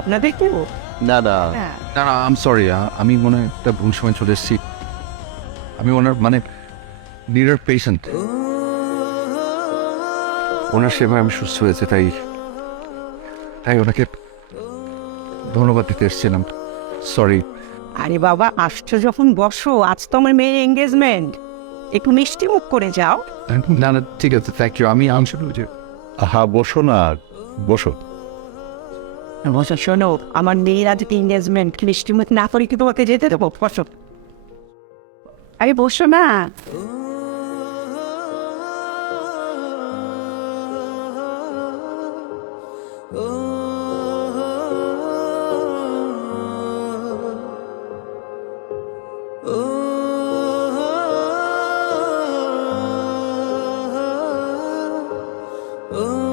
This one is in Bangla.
আপনাদের কেউ না না হ্যাঁ না না আম সরি, আমি মনে হয় একটা ভুল সময় চলে এসেছি। আমি ওনার মানে নিডার পেশেন্ট, ওনার সেবায় আমি সুস্থ হয়েছে, তাই তাই ওনাকে ধন্যবাদ দিতে এসেছিলাম। সরি। আরে বাবা আসছো যখন বসো, আজ তো আমার মেয়ের এঙ্গেজমেন্ট, একটু মিষ্টি মুখ করে যাও। না না ঠিক আছে, থ্যাংক ইউ। আমি আনসার বুঝে হ্যাঁ বসো না, বসো। বসো, শোনো আমার মেয়ের আজকে এঙ্গেজমেন্ট, মিষ্টি মুখ না করে কি তোমাকে যেতে দেবো? বসো, আরে বসো না। Oh